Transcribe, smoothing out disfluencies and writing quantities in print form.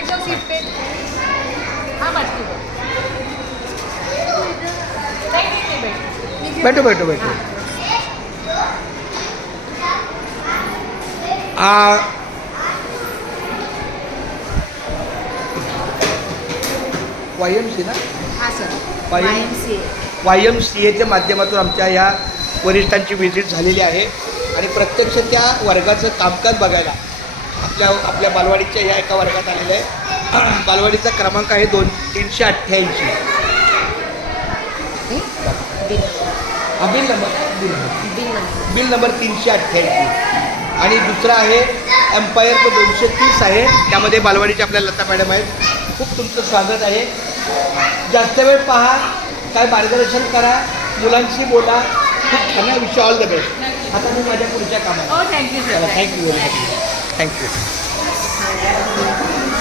बैठो सीट पे. हाँ बैठो. नहीं बैठो. बैठो बैठो बैठो. YMC ना, हाँ सर. YMCA. YMCAच्या माध्यमातून आमच्या या वरिष्ठांची व्हिजिट झालेली आहे आणि प्रत्यक्ष त्या वर्गाचं कामकाज बघायला आपल्या बालवाडीच्या ह्या एका वर्गात आलेलं आहे. बालवाडीचा क्रमांक आहे 388. हा बिल नंबर 388 आणि दुसरा आहे एम्पायर तो 230 आहे. त्यामध्ये बालवाडीच्या आपल्या लता मॅडम आहेत. खूप तुमचं स्वागत आहे. जास्त वेळ पहा, काय मार्गदर्शन करा, मुलांशी बोला. खूप छान. Wish all the best. आता मी माझ्या पुढच्या कामाला. Thank you sir. Thank you very much. Thank you.